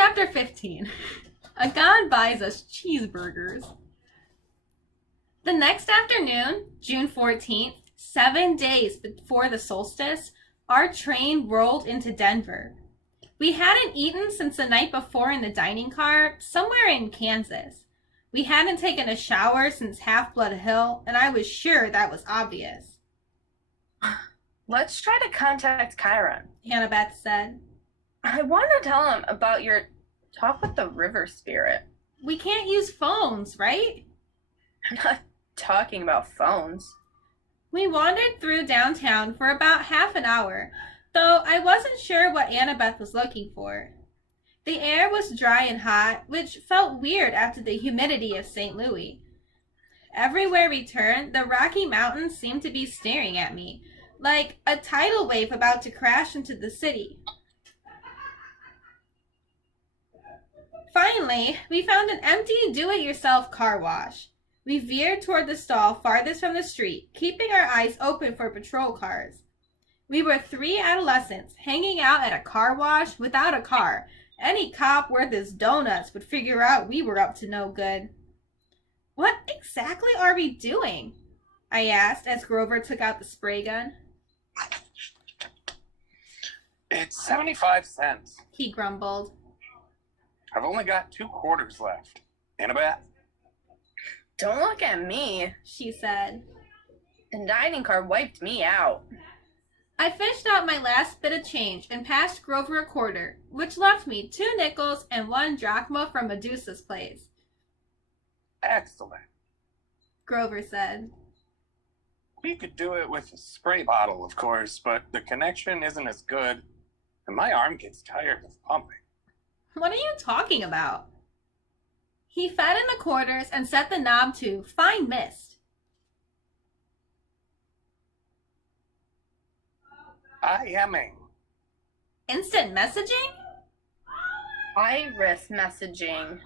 Chapter 15. A god buys us cheeseburgers. The next afternoon, June 14th, 7 days before the solstice, our train rolled into Denver. We hadn't eaten since the night before in the dining car, somewhere in Kansas. We hadn't taken a shower since Half-Blood Hill, and I was sure that was obvious. Let's try to contact Chiron. Annabeth said. I want to tell him about your talk with the river spirit. We can't use phones, right? I'm not talking about phones. We wandered through downtown for about half an hour, though I wasn't sure what Annabeth was looking for. The air was dry and hot, which felt weird after the humidity of St. Louis. Everywhere we turned, the Rocky Mountains seemed to be staring at me, like a tidal wave about to crash into the city. Finally, we found an empty do-it-yourself car wash. We veered toward the stall farthest from the street, keeping our eyes open for patrol cars. We were 3 adolescents hanging out at a car wash without a car. Any cop worth his donuts would figure out we were up to no good. What exactly are we doing? I asked as Grover took out the spray gun. It's 75 cents. He grumbled. I've only got 2 quarters left. Annabeth? Don't look at me, she said. The dining car wiped me out. I fished out my last bit of change and passed Grover a quarter, which left me 2 nickels and 1 drachma from Medusa's place. Excellent. Grover said. We could do it with a spray bottle, of course, but the connection isn't as good, and my arm gets tired of pumping. What are you talking about? He fed in the quarters and set the knob to fine mist. IMing. Instant messaging? Iris messaging.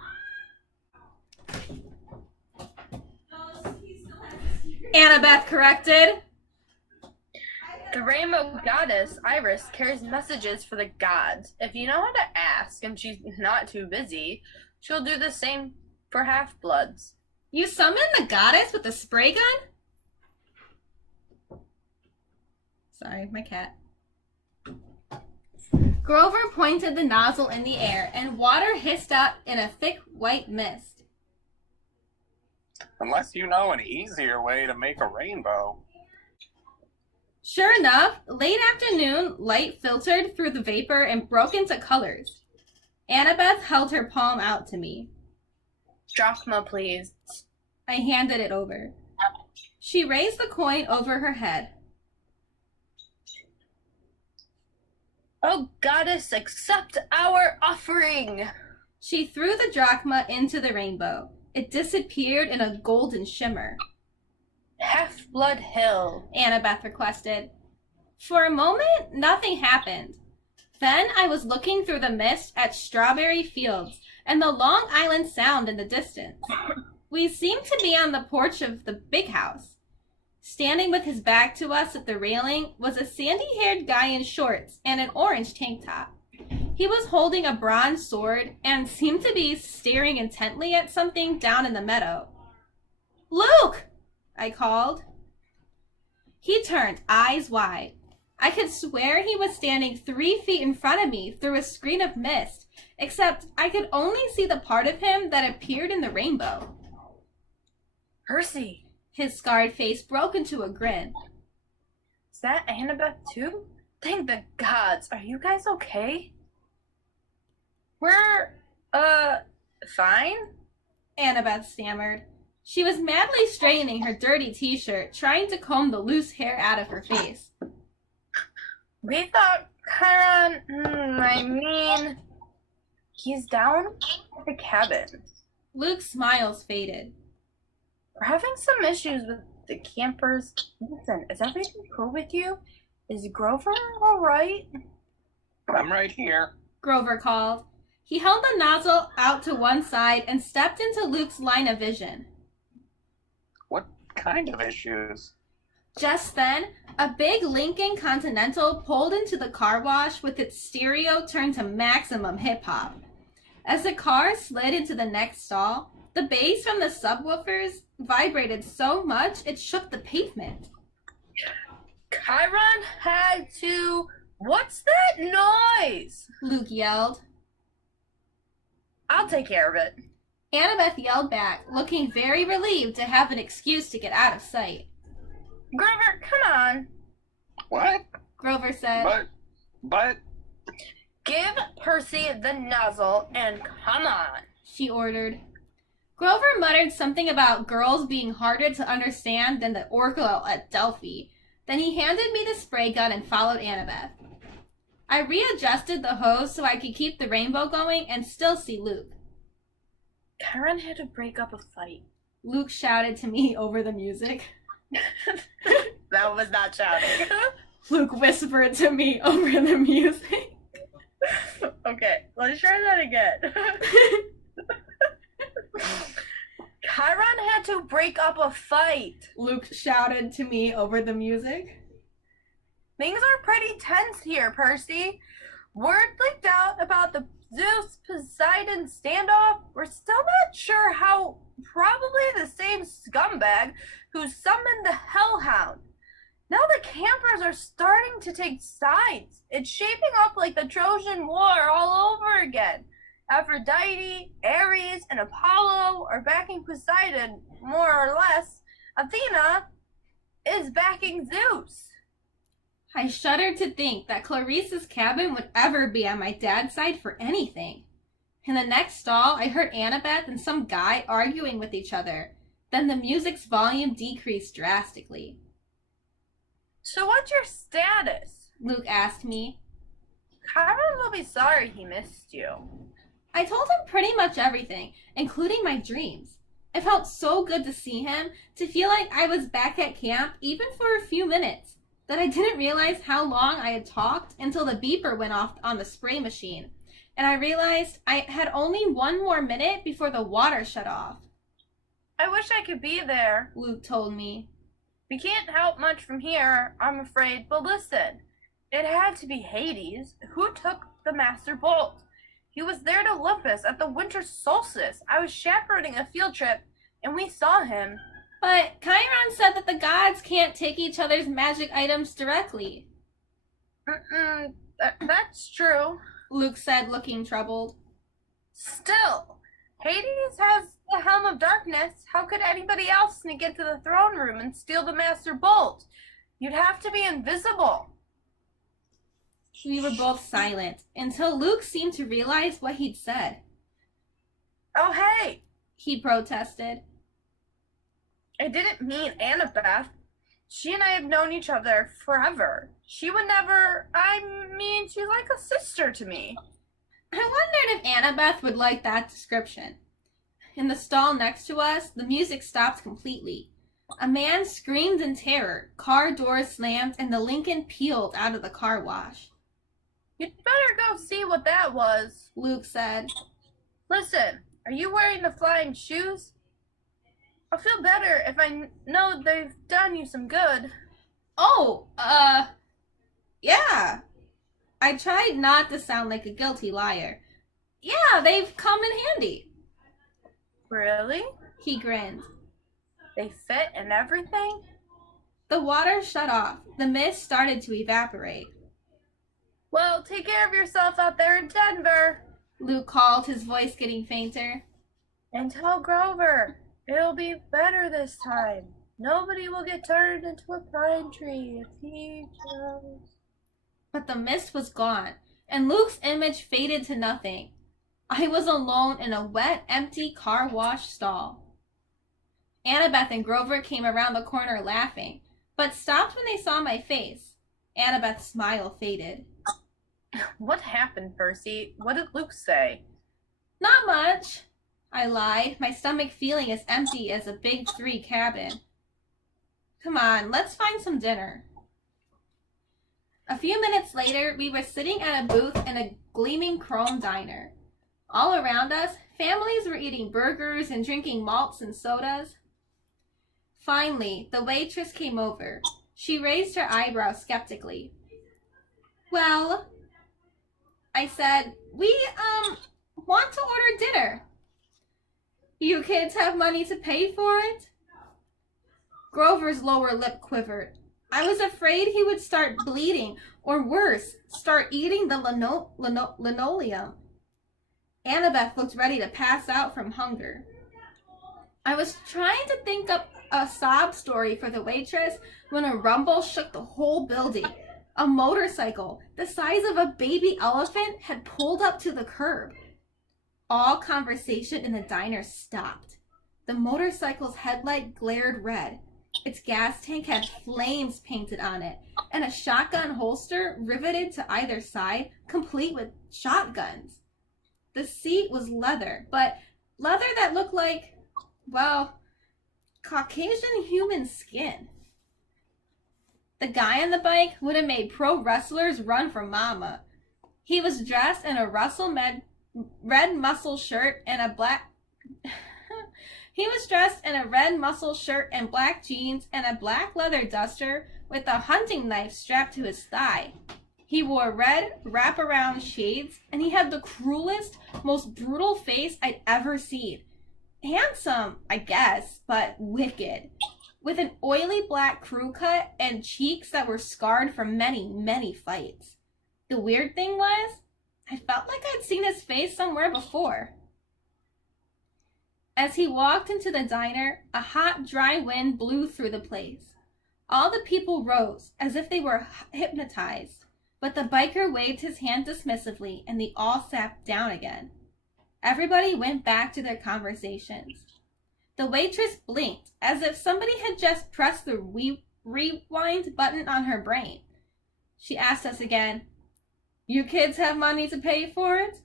Annabeth corrected. The rainbow goddess, Iris, carries messages for the gods. If you know how to ask and she's not too busy, she'll do the same for half-bloods. You summoned the goddess with a spray gun? Sorry, my cat. Grover pointed the nozzle in the air, and water hissed out in a thick white mist. Unless you know an easier way to make a rainbow. Sure enough, late afternoon light filtered through the vapor and broke into colors. Annabeth held her palm out to me. Drachma, please. I handed it over. She raised the coin over her head. Oh, goddess, accept our offering! She threw the drachma into the rainbow. It disappeared in a golden shimmer. Half-Blood Hill, Annabeth requested. For a moment, nothing happened. Then I was looking through the mist at strawberry fields and the Long Island Sound in the distance. We seemed to be on the porch of the big house. Standing with his back to us at the railing was a sandy-haired guy in shorts and an orange tank top. He was holding a bronze sword and seemed to be staring intently at something down in the meadow. Luke! I called. He turned, eyes wide. I could swear he was standing 3 feet in front of me through a screen of mist, except I could only see the part of him that appeared in the rainbow. Percy! His scarred face broke into a grin. Is that Annabeth too? Thank the gods. Are you guys okay? We're, fine? Annabeth stammered. She was madly straightening her dirty t-shirt, trying to comb the loose hair out of her face. We thought Chiron, he's down at the cabin. Luke's smiles faded. We're having some issues with the campers. Listen, is everything cool with you? Is Grover alright? I'm right here. Grover called. He held the nozzle out to one side and stepped into Luke's line of vision. What kind of issues? Just then, a big Lincoln Continental pulled into the car wash with its stereo turned to maximum hip-hop. As the car slid into the next stall, the bass from the subwoofers vibrated so much it shook the pavement. Chiron had to... What's that noise? Luke yelled. I'll take care of it. Annabeth yelled back, looking very relieved to have an excuse to get out of sight. Grover, come on. What? Grover said. But... Give Percy the nozzle and come on. She ordered. Grover muttered something about girls being harder to understand than the Oracle at Delphi. Then he handed me the spray gun and followed Annabeth. I readjusted the hose so I could keep the rainbow going and still see Luke. Chiron had to break up a fight. Luke shouted to me over the music. That was not shouting. Luke whispered to me over the music. Okay, let's try that again. Chiron had to break up a fight. Luke shouted to me over the music. Things are pretty tense here, Percy. Word leaked out about the Zeus-Poseidon standoff. We're still not sure how. Probably the same scumbag who summoned the Hellhound. Now the campers are starting to take sides. It's shaping up like the Trojan War all over again. Aphrodite, Ares, and Apollo are backing Poseidon, more or less. Athena is backing Zeus. I shuddered to think that Clarice's cabin would ever be on my dad's side for anything. In the next stall, I heard Annabeth and some guy arguing with each other. Then the music's volume decreased drastically. So what's your status? Luke asked me. Chiron will be sorry he missed you. I told him pretty much everything, including my dreams. It felt so good to see him, to feel like I was back at camp even for a few minutes, that I didn't realize how long I had talked until the beeper went off on the spray machine, and I realized I had only one more minute before the water shut off. I wish I could be there. Luke told me. We can't help much from here, I'm afraid, but listen. It had to be Hades. Who took the Master Bolt? He was there at Olympus at the winter solstice. I was chaperoning a field trip, and we saw him. But Chiron said that the gods can't take each other's magic items directly. That's true. Luke said, looking troubled. Still, Hades has the Helm of Darkness. How could anybody else sneak into the throne room and steal the Master Bolt? You'd have to be invisible. We were both silent, until Luke seemed to realize what he'd said. Oh, hey! He protested. I didn't mean Annabeth. She and I have known each other forever. She would never... she's like a sister to me. I wondered if Annabeth would like that description. In the stall next to us, the music stopped completely. A man screamed in terror, car doors slammed, and the Lincoln peeled out of the car wash. You'd better go see what that was, Luke said. Listen, are you wearing the flying shoes? I'll feel better if I know they've done you some good. Oh, yeah. I tried not to sound like a guilty liar. Yeah, they've come in handy. Really? He grinned. They fit and everything? The water shut off. The mist started to evaporate. Well, take care of yourself out there in Denver. Luke called, his voice getting fainter. And tell Grover, it'll be better this time. Nobody will get turned into a pine tree if he goes. But the mist was gone, and Luke's image faded to nothing. I was alone in a wet, empty car wash stall. Annabeth and Grover came around the corner laughing, but stopped when they saw my face. Annabeth's smile faded. What happened, Percy? What did Luke say? Not much, I lied, my stomach feeling as empty as a big 3 cabin. Come on, let's find some dinner. A few minutes later, we were sitting at a booth in a gleaming chrome diner. All around us, families were eating burgers and drinking malts and sodas. Finally, the waitress came over. She raised her eyebrows skeptically. Well, I said, we, want to order dinner. You kids have money to pay for it? Grover's lower lip quivered. I was afraid he would start bleeding, or worse, start eating the linoleum. Annabeth looked ready to pass out from hunger. I was trying to think up a sob story for the waitress when a rumble shook the whole building. A motorcycle, the size of a baby elephant, had pulled up to the curb. All conversation in the diner stopped. The motorcycle's headlight glared red. Its gas tank had flames painted on it, and a shotgun holster riveted to either side, complete with shotguns. The seat was leather, but leather that looked like, well, Caucasian human skin. The guy on the bike would have made pro wrestlers run for mama. He was dressed in a red muscle shirt and a black... He was dressed in a red muscle shirt and black jeans and a black leather duster with a hunting knife strapped to his thigh. He wore red wraparound shades, and he had the cruelest, most brutal face I'd ever seen. Handsome, I guess, but wicked. With an oily black crew cut and cheeks that were scarred from many, many fights. The weird thing was, I felt like I'd seen his face somewhere before. As he walked into the diner, a hot, dry wind blew through the place. All the people rose, as if they were hypnotized, but the biker waved his hand dismissively, and they all sat down again. Everybody went back to their conversations. The waitress blinked, as if somebody had just pressed the rewind button on her brain. She asked us again, "You kids have money to pay for it?"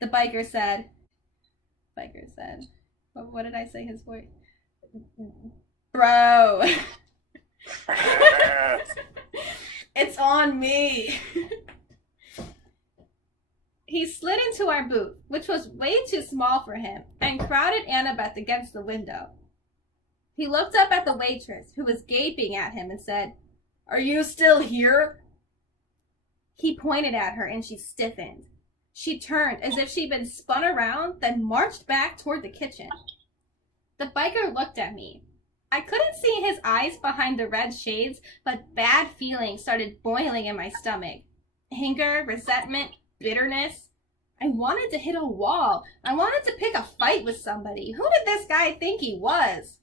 The biker said, what did I say his voice? Bro. It's on me. He slid into our booth, which was way too small for him, and crowded Annabeth against the window. He looked up at the waitress, who was gaping at him, and said, "Are you still here?" He pointed at her, and she stiffened. She turned as if she'd been spun around, then marched back toward the kitchen. The biker looked at me. I couldn't see his eyes behind the red shades, but bad feelings started boiling in my stomach. Anger, resentment, bitterness. I wanted to hit a wall. I wanted to pick a fight with somebody. Who did this guy think he was?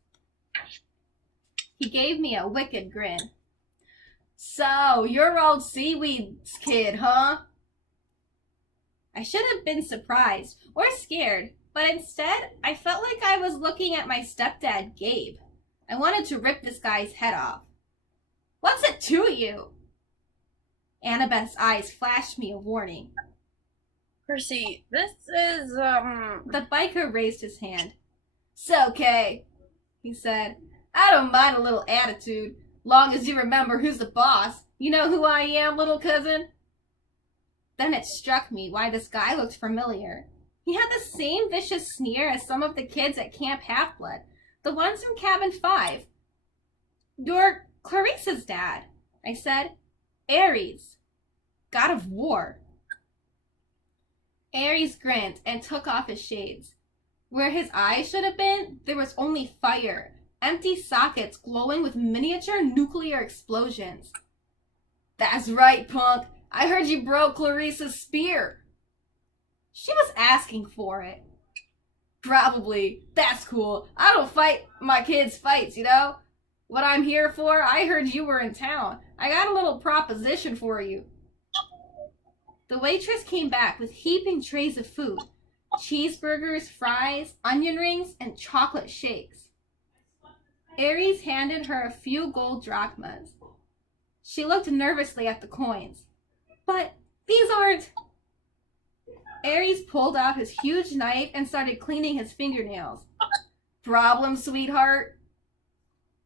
He gave me a wicked grin. "So, you're old Seaweed's kid, huh?" I should have been surprised or scared, but instead, I felt like I was looking at my stepdad, Gabe. I wanted to rip this guy's head off. "What's it to you?" Annabeth's eyes flashed me a warning. Percy, this is, The biker raised his hand. "So, Kay," he said, "I don't mind a little attitude, long as you remember who's the boss. You know who I am, little cousin?" Then it struck me why this guy looked familiar. He had the same vicious sneer as some of the kids at Camp Half-Blood, the ones from Cabin 5. "You're Clarissa's dad," I said. "Ares, god of war." Ares grinned and took off his shades. Where his eyes should have been, there was only fire, empty sockets glowing with miniature nuclear explosions. "That's right, punk. I heard you broke Clarissa's spear." "She was asking for it." "Probably. That's cool. I don't fight my kids' fights, you know? What I'm here for, I heard you were in town. I got a little proposition for you." The waitress came back with heaping trays of food. Cheeseburgers, fries, onion rings, and chocolate shakes. Ares handed her a few gold drachmas. She looked nervously at the coins. "But these aren't..." Ares pulled out his huge knife and started cleaning his fingernails. "Problem, sweetheart?"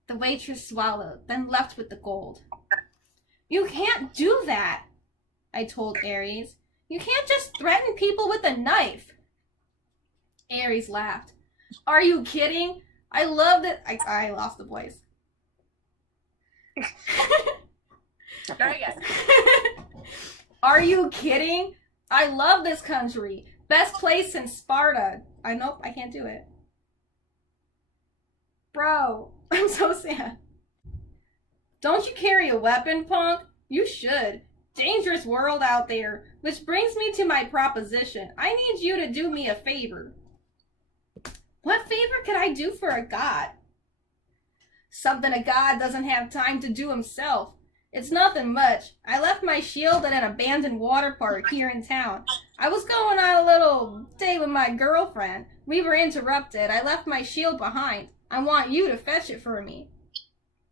The waitress swallowed, then left with the gold. "You can't do that," I told Ares. "You can't just threaten people with a knife." Ares laughed. "Are you kidding? I love that..." I lost the voice. Try again. "Are you kidding? I love this country. Best place in Sparta. Nope, I can't do it. Bro, I'm so sad. Don't you carry a weapon, punk? You should. Dangerous world out there. Which brings me to my proposition. I need you to do me a favor. What favor could I do for a god? Something a god doesn't have time to do himself. It's nothing much. I left my shield at an abandoned water park here in town. I was going on a little date with my girlfriend. We were interrupted. I left my shield behind. I want you to fetch it for me.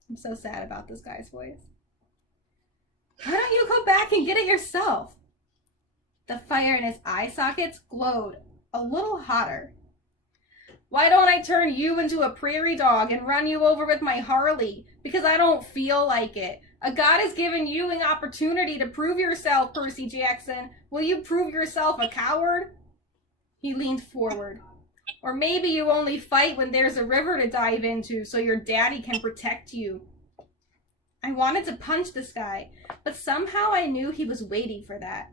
I'm so sad about this guy's voice. Why don't you go back and get it yourself? The fire in his eye sockets glowed a little hotter. Why don't I turn you into a prairie dog and run you over with my Harley? Because I don't feel like it. A god has given you an opportunity to prove yourself, Percy Jackson. Will you prove yourself a coward? He leaned forward. Or maybe you only fight when there's a river to dive into so your daddy can protect you. I wanted to punch this guy, but somehow I knew he was waiting for that.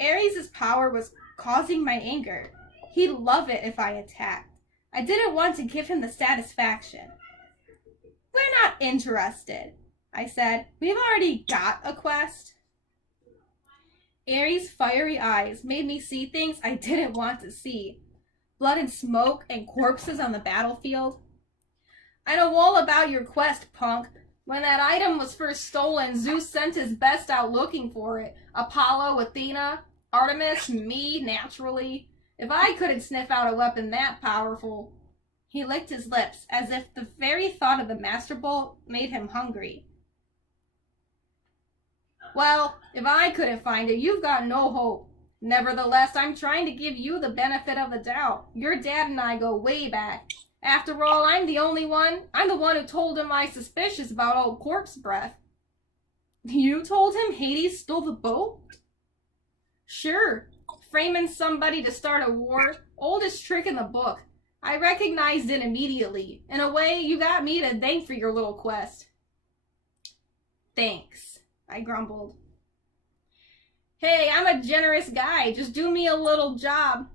Ares' power was causing my anger. He'd love it if I attacked. I didn't want to give him the satisfaction. We're not interested, I said. We've already got a quest. Ares' fiery eyes made me see things I didn't want to see. Blood and smoke and corpses on the battlefield. I know all about your quest, punk. When that item was first stolen, Zeus sent his best out looking for it. Apollo, Athena, Artemis, me, naturally. If I couldn't sniff out a weapon that powerful. He licked his lips as if the very thought of the Master Bolt made him hungry. Well, if I couldn't find it, you've got no hope. Nevertheless, I'm trying to give you the benefit of the doubt. Your dad and I go way back. After all, I'm the one who told him I was suspicious about old corpse breath. You told him Hades stole the boat? Sure. Framing somebody to start a war, oldest trick in the book. I recognized it immediately. In a way, you got me to thank for your little quest. Thanks, I grumbled. Hey, I'm a generous guy. Just do me a little job,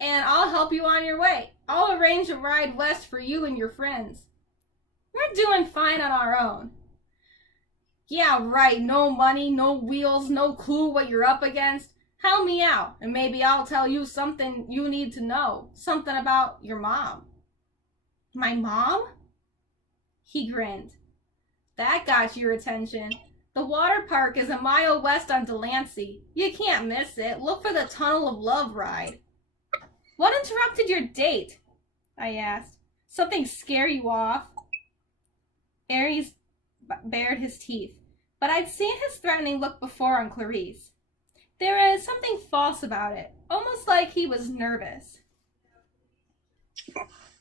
and I'll help you on your way. I'll arrange a ride west for you and your friends. We're doing fine on our own. Yeah, right. No money, no wheels, no clue what you're up against. Help me out, and maybe I'll tell you something you need to know. Something about your mom. My mom? He grinned. That got your attention. The water park is a mile west on Delancey. You can't miss it. Look for the Tunnel of Love ride. What interrupted your date? I asked. Something scare you off? Ares bared his teeth, but I'd seen his threatening look before on Clarice. There is something false about it, almost like he was nervous.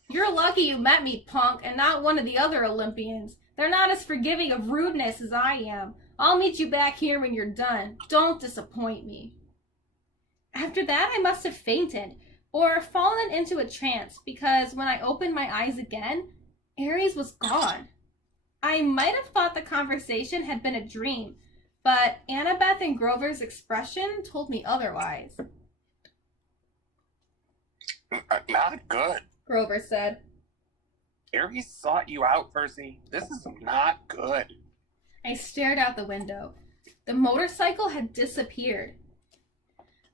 You're lucky you met me, punk, and not one of the other Olympians. They're not as forgiving of rudeness as I am. I'll meet you back here when you're done. Don't disappoint me. After that, I must have fainted or fallen into a trance because when I opened my eyes again, Ares was gone. I might have thought the conversation had been a dream, but Annabeth and Grover's expression told me otherwise. Not good. Grover said. Ares sought you out, Percy. This is not good. I stared out the window. The motorcycle had disappeared.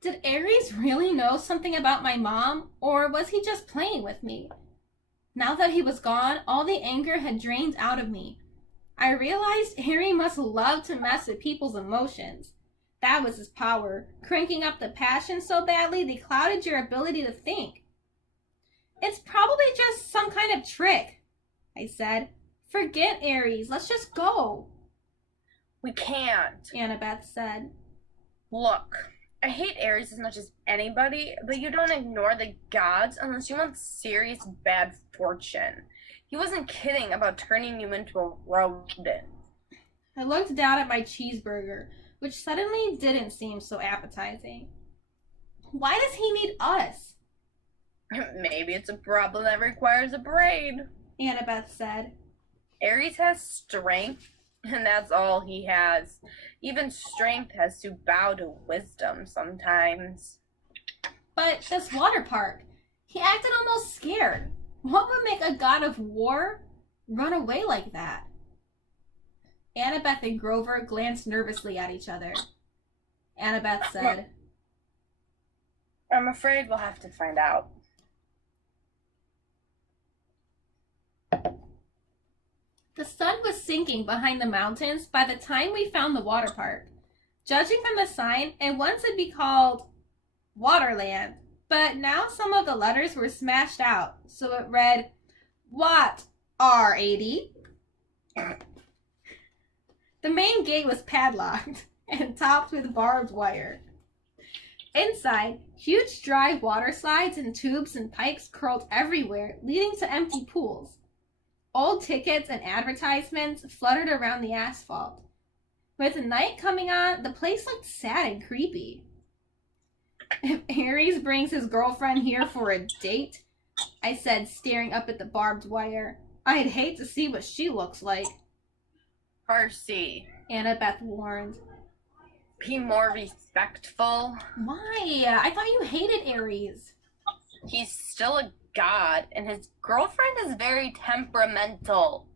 Did Ares really know something about my mom, or was he just playing with me? Now that he was gone, all the anger had drained out of me. I realized Harry must love to mess with people's emotions. That was his power, cranking up the passion so badly they clouded your ability to think. It's probably just some kind of trick, I said. Forget Ares, let's just go. We can't, Annabeth said. Look, I hate Ares as much as anybody, but you don't ignore the gods unless you want serious bad fortune. He wasn't kidding about turning you into a rodent. I looked down at my cheeseburger, which suddenly didn't seem so appetizing. Why does he need us? Maybe it's a problem that requires a brain, Annabeth said. Ares has strength, and that's all he has. Even strength has to bow to wisdom sometimes. But this water park, he acted almost scared. What would make a god of war run away like that? Annabeth and Grover glanced nervously at each other. Annabeth said, I'm afraid we'll have to find out. The sun was sinking behind the mountains by the time we found the water park. Judging from the sign, it once would be called Waterland, but now some of the letters were smashed out, so it read, Wat R80. The main gate was padlocked and topped with barbed wire. Inside, huge dry water slides and tubes and pipes curled everywhere, leading to empty pools. Old tickets and advertisements fluttered around the asphalt. With night coming on, the place looked sad and creepy. If Aries brings his girlfriend here for a date, I said, staring up at the barbed wire, I'd hate to see what she looks like. Percy, Annabeth warned. be more respectful. Why? I thought you hated Aries. He's still a god, and his girlfriend is very temperamental.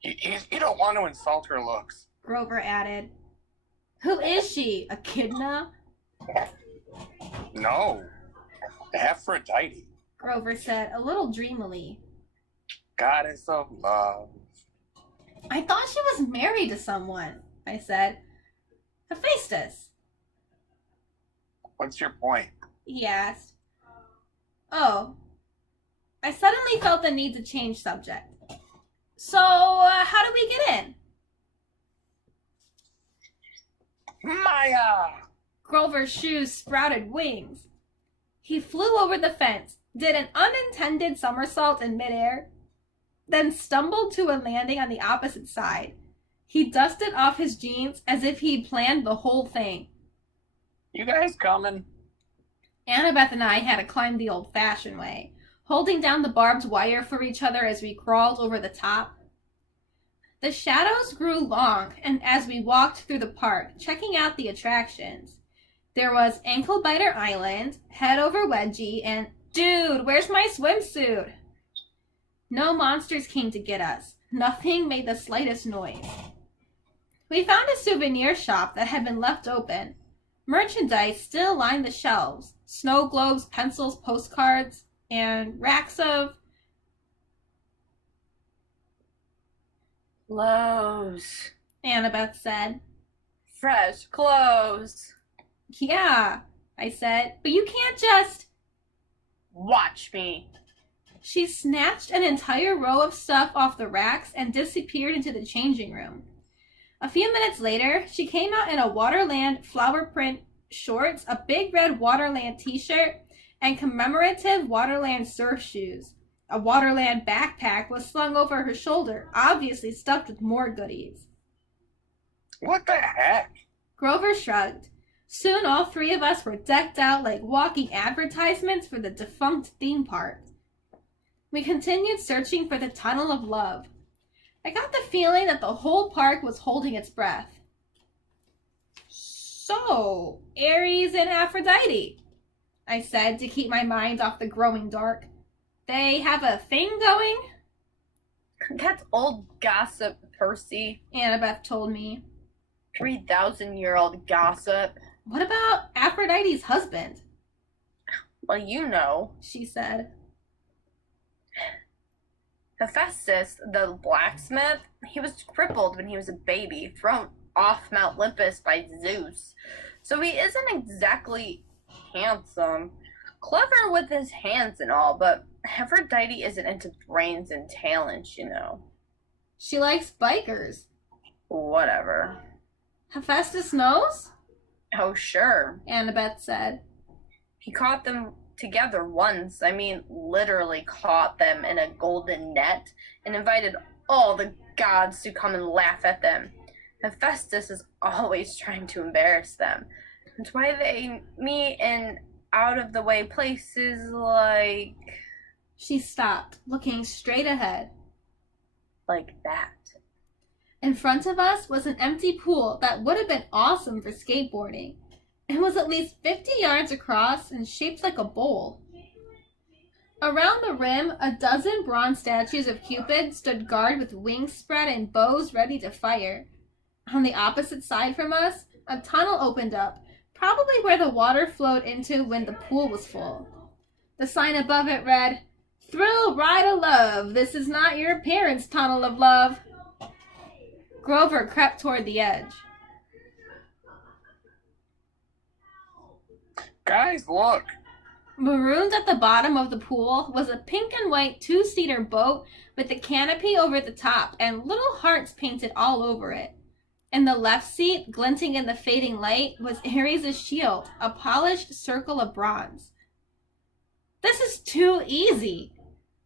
You don't want to insult her looks. Grover added. Who is she? Echidna? No. Aphrodite. Grover said, a little dreamily. Goddess of love. I thought she was married to someone, I said. Hephaestus, What's your point? he asked. Oh. I suddenly felt the need to change subject. So, how do we get in? Maya! Grover's shoes sprouted wings. He flew over the fence, did an unintended somersault in midair, then stumbled to a landing on the opposite side. He dusted off his jeans as if he'd planned the whole thing. You guys coming? Annabeth and I had to climb the old-fashioned way, holding down the barbed wire for each other as we crawled over the top. The shadows grew long, and as we walked through the park, checking out the attractions, there was Ankle Biter Island, Head Over Wedgie, and Dude, where's my swimsuit? No monsters came to get us. Nothing made the slightest noise. We found a souvenir shop that had been left open. Merchandise still lined the shelves. Snow globes, pencils, postcards, and racks of... Clothes. Annabeth said. Fresh clothes. Yeah, I said, but you can't just... Watch me. She snatched an entire row of stuff off the racks and disappeared into the changing room. A few minutes later, she came out in a Waterland flower print shorts, a big red Waterland t-shirt, and commemorative Waterland surf shoes. A Waterland backpack was slung over her shoulder, obviously stuffed with more goodies. What the heck? Grover shrugged. Soon all three of us were decked out like walking advertisements for the defunct theme park. We continued searching for the Tunnel of Love. I got the feeling that the whole park was holding its breath. So, Aries and Aphrodite, I said to keep my mind off the growing dark. They have a thing going? That's old gossip, Percy. Annabeth told me. 3,000-year-old gossip. What about Aphrodite's husband? Well, you know. She said. Hephaestus, the blacksmith, he was crippled when he was a baby, thrown off Mount Olympus by Zeus. So he isn't exactly handsome. Clever with his hands and all, but Aphrodite isn't into brains and talents, you know. She likes bikers. Whatever. Hephaestus knows? Oh, sure. Annabeth said. He caught them together once. I mean, literally caught them in a golden net and invited all the gods to come and laugh at them. Hephaestus is always trying to embarrass them. That's why they meet in out-of-the-way places like... She stopped, looking straight ahead. Like that. In front of us was an empty pool that would have been awesome for skateboarding. It was at least 50 yards across and shaped like a bowl. Around the rim, a dozen bronze statues of Cupid stood guard with wings spread and bows ready to fire. On the opposite side from us, a tunnel opened up, probably where the water flowed into when the pool was full. The sign above it read, "Thrill Ride of Love. This is not your parents' tunnel of love." Grover crept toward the edge. Guys, look! Marooned at the bottom of the pool was a pink and white two-seater boat with a canopy over the top and little hearts painted all over it. In the left seat, glinting in the fading light, was Ares' shield, a polished circle of bronze. "This is too easy,"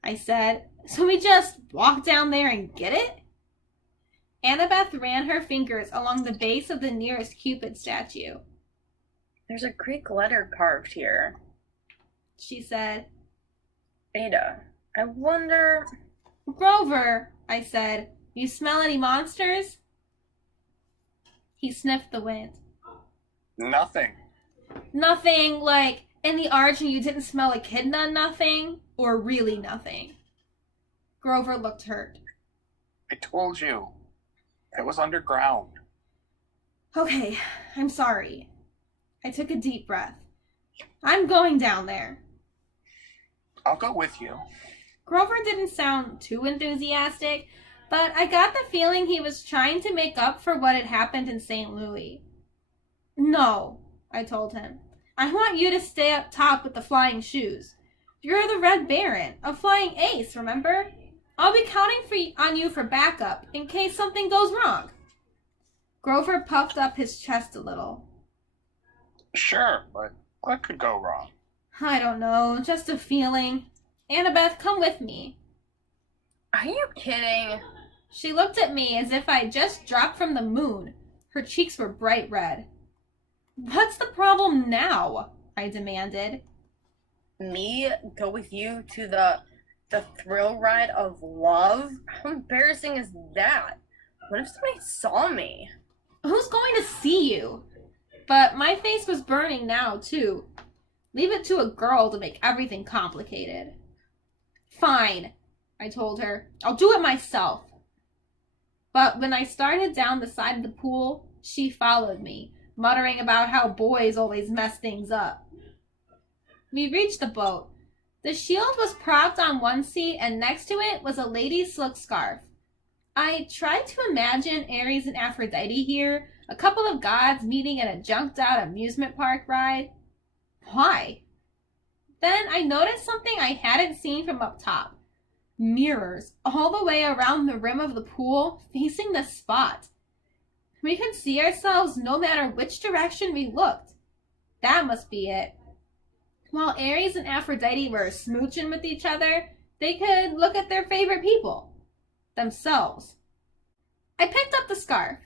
I said. "So we just walk down there and get it?" Annabeth ran her fingers along the base of the nearest Cupid statue. There's a Greek letter carved here. She said. Ada, I wonder... "Grover," I said, "you smell any monsters?" He sniffed the wind. Nothing. "Nothing like in the arch and you didn't smell echidna nothing? Or really nothing?" Grover looked hurt. I told you. It was underground. "Okay, I'm sorry." I took a deep breath. "I'm going down there." I'll go with you. Grover didn't sound too enthusiastic, but I got the feeling he was trying to make up for what had happened in St. Louis. "No," I told him. "I want you to stay up top with the flying shoes. You're the Red Baron, a flying ace, remember? I'll be counting on you for backup in case something goes wrong." Grover puffed up his chest a little. Sure, but what could go wrong? "I don't know, just a feeling. Annabeth, come with me." Are you kidding? She looked at me as if I'd just dropped from the moon. Her cheeks were bright red. "What's the problem now?" I demanded. Me go with you to the thrill ride of love? How embarrassing is that? What if somebody saw me? "Who's going to see you?" But my face was burning now, too. Leave it to a girl to make everything complicated. "Fine," I told her. "I'll do it myself." But when I started down the side of the pool, she followed me, muttering about how boys always mess things up. We reached the boat. The shield was propped on one seat, and next to it was a lady's silk scarf. I tried to imagine Ares and Aphrodite here, a couple of gods meeting at a junked-out amusement park ride. Why? Then I noticed something I hadn't seen from up top. Mirrors all the way around the rim of the pool, facing the spot. We could see ourselves no matter which direction we looked. That must be it. While Ares and Aphrodite were smooching with each other, they could look at their favorite people. Themselves. I picked up the scarf.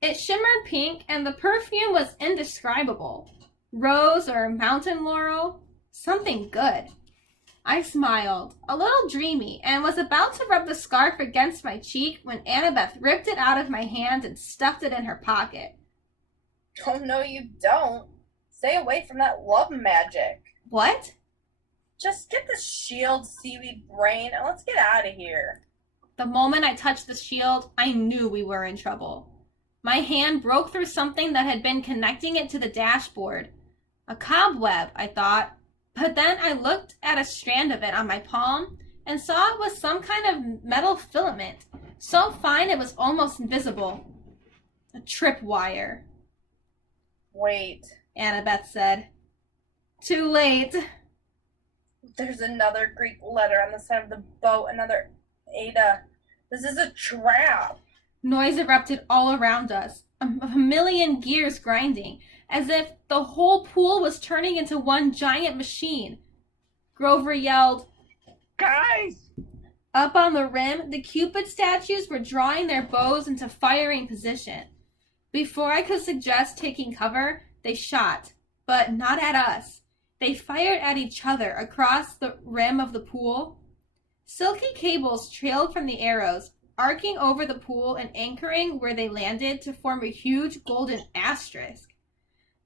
It shimmered pink, and the perfume was indescribable. Rose or mountain laurel. Something good. I smiled, a little dreamy, and was about to rub the scarf against my cheek when Annabeth ripped it out of my hand and stuffed it in her pocket. Oh, no, you don't. Stay away from that love magic. What? Just get the shield, seaweed brain, and let's get out of here. The moment I touched the shield, I knew we were in trouble. My hand broke through something that had been connecting it to the dashboard. A cobweb, I thought, but then I looked at a strand of it on my palm and saw it was some kind of metal filament, so fine it was almost invisible. A tripwire. Wait. Annabeth said. Too late. There's another Greek letter on the side of the boat, another Ada. This is a trap. Noise erupted all around us, a million gears grinding, as if the whole pool was turning into one giant machine. Grover yelled, Guys! Up on the rim, the Cupid statues were drawing their bows into firing position. Before I could suggest taking cover, they shot, but not at us. They fired at each other across the rim of the pool. Silky cables trailed from the arrows, arcing over the pool and anchoring where they landed to form a huge golden asterisk.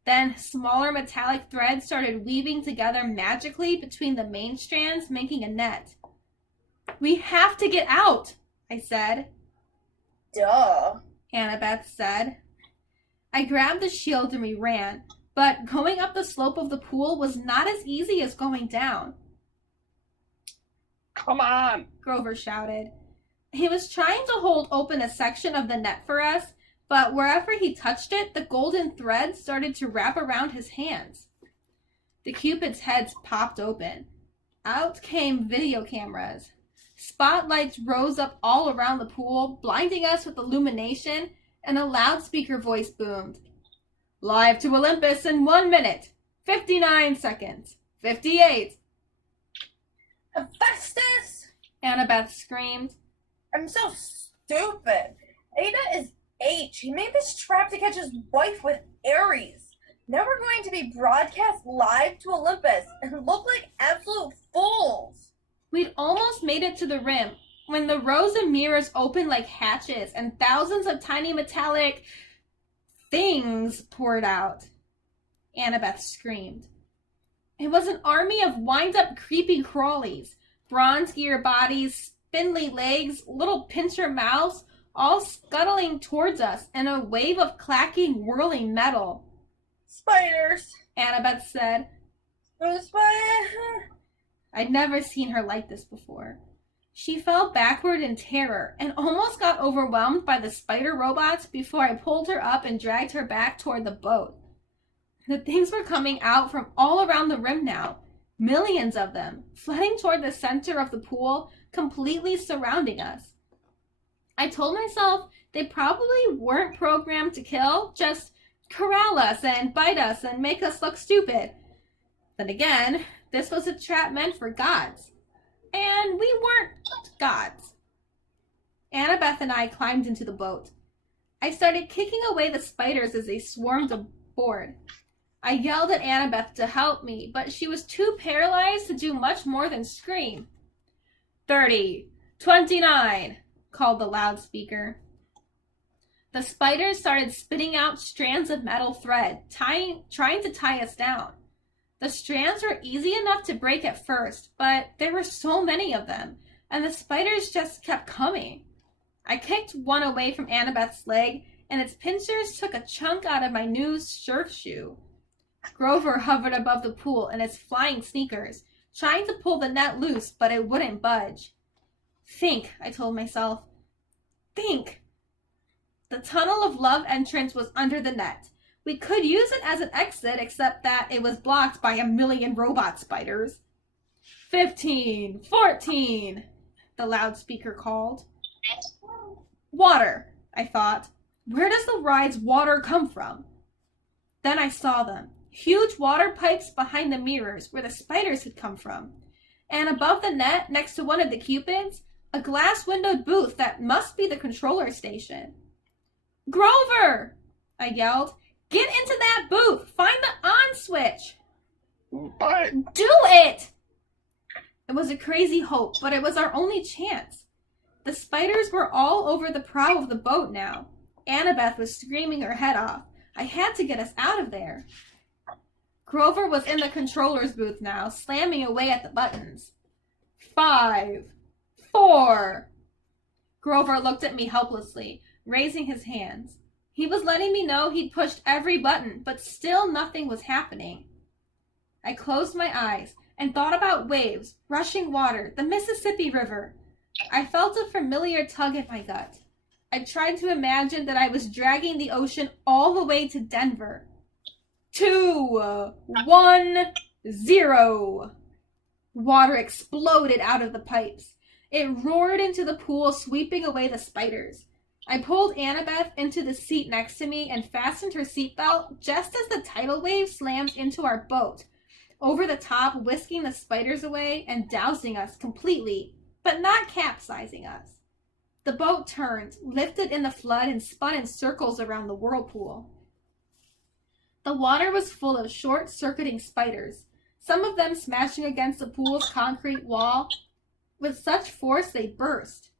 Then smaller metallic threads started weaving together magically between the main strands, making a net. "We have to get out," I said. Duh. Annabeth said. I grabbed the shield and we ran, but going up the slope of the pool was not as easy as going down. Come on! Grover shouted. He was trying to hold open a section of the net for us, but wherever he touched it, the golden thread started to wrap around his hands. The Cupid's heads popped open. Out came video cameras. Spotlights rose up all around the pool, blinding us with illumination, and a loudspeaker voice boomed. "Live to Olympus in 1 minute, 59 seconds, 58. Hephaestus! Annabeth screamed. I'm so stupid. Ada is H. He made this trap to catch his wife with Ares. Now we're going to be broadcast live to Olympus and look like absolute fools. We'd almost made it to the rim when the rows of mirrors opened like hatches and thousands of tiny metallic things poured out. Annabeth screamed. It was an army of wind-up creepy crawlies, bronze gear bodies, spindly legs, little pincher mouths, all scuttling towards us in a wave of clacking, whirling metal. Spiders, Annabeth said. Spiders. I'd never seen her like this before. She fell backward in terror and almost got overwhelmed by the spider robots before I pulled her up and dragged her back toward the boat. The things were coming out from all around the rim now, millions of them, flooding toward the center of the pool, completely surrounding us. I told myself they probably weren't programmed to kill, just corral us and bite us and make us look stupid. Then again, this was a trap meant for gods. And we weren't gods. Annabeth and I climbed into the boat. I started kicking away the spiders as they swarmed aboard. I yelled at Annabeth to help me, but she was too paralyzed to do much more than scream. 30, 29, called the loudspeaker. The spiders started spitting out strands of metal thread, trying to tie us down. The strands were easy enough to break at first, but there were so many of them, and the spiders just kept coming. I kicked one away from Annabeth's leg, and its pincers took a chunk out of my new surf shoe. Grover hovered above the pool in his flying sneakers, trying to pull the net loose, but it wouldn't budge. Think, I told myself. Think. The tunnel of love entrance was under the net. We could use it as an exit, except that it was blocked by 1,000,000 robot spiders. 15, 14, the loudspeaker called. Water, I thought. Where does the ride's water come from? Then I saw them. Huge water pipes behind the mirrors where the spiders had come from. And above the net, next to one of the Cupids, a glass-windowed booth that must be the controller station. Grover! I yelled. Get into that booth! Find the on switch! But... Do it! It was a crazy hope, but it was our only chance. The spiders were all over the prow of the boat now. Annabeth was screaming her head off. I had to get us out of there. Grover was in the controller's booth now, slamming away at the buttons. 5, 4. Grover looked at me helplessly, raising his hands. He was letting me know he'd pushed every button, but still nothing was happening. I closed my eyes and thought about waves, rushing water, the Mississippi River. I felt a familiar tug at my gut. I tried to imagine that I was dragging the ocean all the way to Denver. 2, 1, 0. Water exploded out of the pipes. It roared into the pool, sweeping away the spiders. I pulled Annabeth into the seat next to me and fastened her seatbelt just as the tidal wave slammed into our boat, over the top, whisking the spiders away and dousing us completely, but not capsizing us. The boat turned, lifted in the flood, and spun in circles around the whirlpool. The water was full of short-circuiting spiders, some of them smashing against the pool's concrete wall with such force they burst.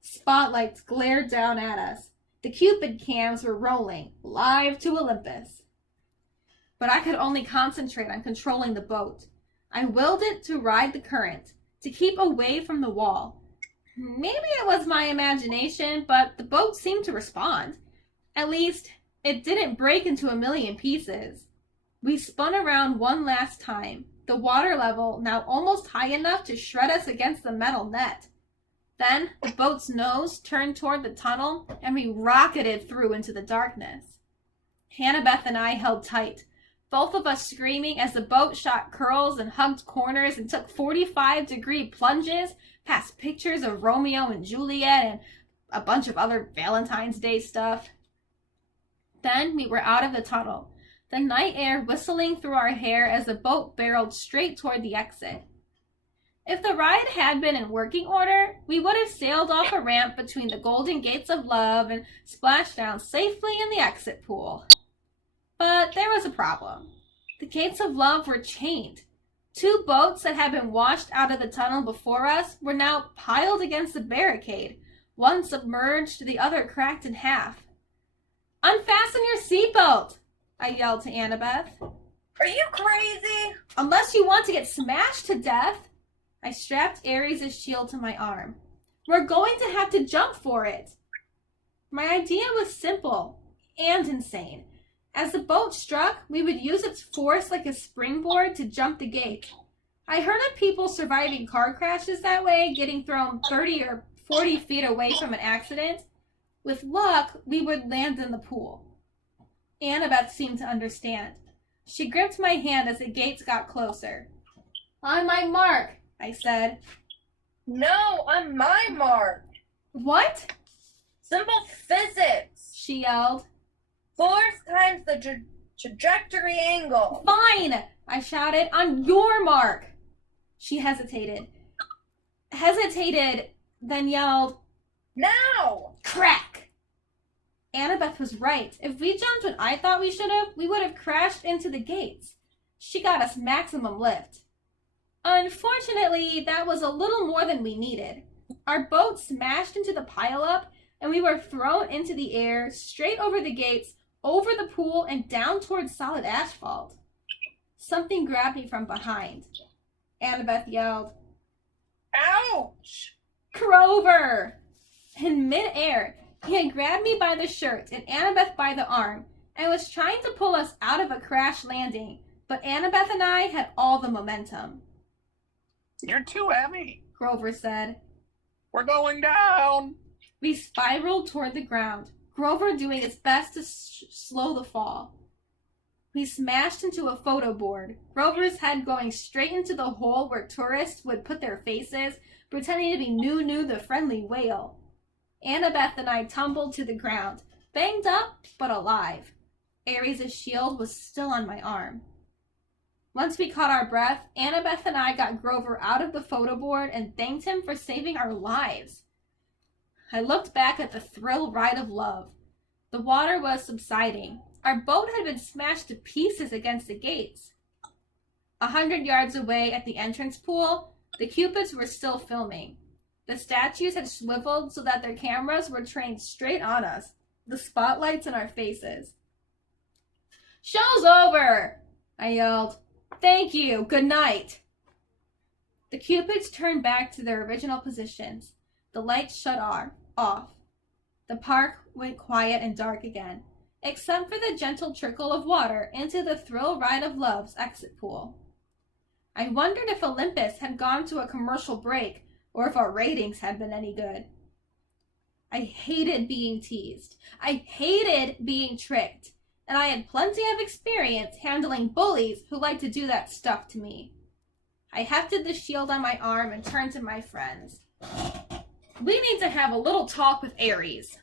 Spotlights glared down at us. The Cupid cams were rolling, live to Olympus. but I could only concentrate on controlling the boat. I willed it to ride the current, to keep away from the wall. Maybe it was my imagination, but the boat seemed to respond. At least, it didn't break into a million pieces. We spun around one last time, the water level now almost high enough to shred us against the metal net. Then the boat's nose turned toward the tunnel, and we rocketed through into the darkness. Hannah-Beth and I held tight, both of us screaming as the boat shot curls and hugged corners and took 45-degree plunges past pictures of Romeo and Juliet and a bunch of other Valentine's Day stuff. Then we were out of the tunnel, the night air whistling through our hair as the boat barreled straight toward the exit. If the ride had been in working order, we would have sailed off a ramp between the Golden Gates of Love and splashed down safely in the exit pool. But there was a problem. The Gates of Love were chained. 2 boats that had been washed out of the tunnel before us were now piled against the barricade, one submerged, the other cracked in half. "Unfasten your seatbelt!" I yelled to Annabeth. Are you crazy? "Unless you want to get smashed to death." I strapped Ares' shield to my arm. "We're going to have to jump for it." My idea was simple and insane. As the boat struck, we would use its force like a springboard to jump the gate. I heard of people surviving car crashes that way, getting thrown 30 or 40 feet away from an accident. With luck, we would land in the pool. Annabeth seemed to understand. She gripped my hand as the gates got closer. "On my mark," I said. No, on my mark. "What?" Simple physics. she yelled. Force times the trajectory angle. "Fine," I shouted. "On your mark." She hesitated, then yelled, Now! "Crack!" Annabeth was right. If we jumped when I thought we should have, we would have crashed into the gates. She got us maximum lift. Unfortunately, that was a little more than we needed. Our boat smashed into the pileup, and we were thrown into the air, straight over the gates, over the pool, and down towards solid asphalt. Something grabbed me from behind. Annabeth yelled, Ouch! "Grover!" In midair, he had grabbed me by the shirt and Annabeth by the arm and was trying to pull us out of a crash landing, but Annabeth and I had all the momentum. You're too heavy. Grover said. We're going down. We spiraled toward the ground, Grover doing his best to slow the fall. We smashed into a photo board, Grover's head going straight into the hole where tourists would put their faces, pretending to be Nunu the friendly whale. Annabeth and I tumbled to the ground, banged up but alive. Ares' shield was still on my arm. Once we caught our breath, Annabeth and I got Grover out of the photo board and thanked him for saving our lives. I looked back at the thrill ride of love. The water was subsiding. Our boat had been smashed to pieces against the gates. 100 yards away at the entrance pool, the Cupids were still filming. The statues had swiveled so that their cameras were trained straight on us, the spotlights in our faces. "Show's over!" I yelled. "Thank you. Good night." The Cupids turned back to their original positions. The lights shut off. The park went quiet and dark again, except for the gentle trickle of water into the thrill ride of love's exit pool. I wondered if Olympus had gone to a commercial break or if our ratings had been any good. I hated being teased. I hated being tricked. And I had plenty of experience handling bullies who liked to do that stuff to me. I hefted the shield on my arm and turned to my friends. "We need to have a little talk with Ares."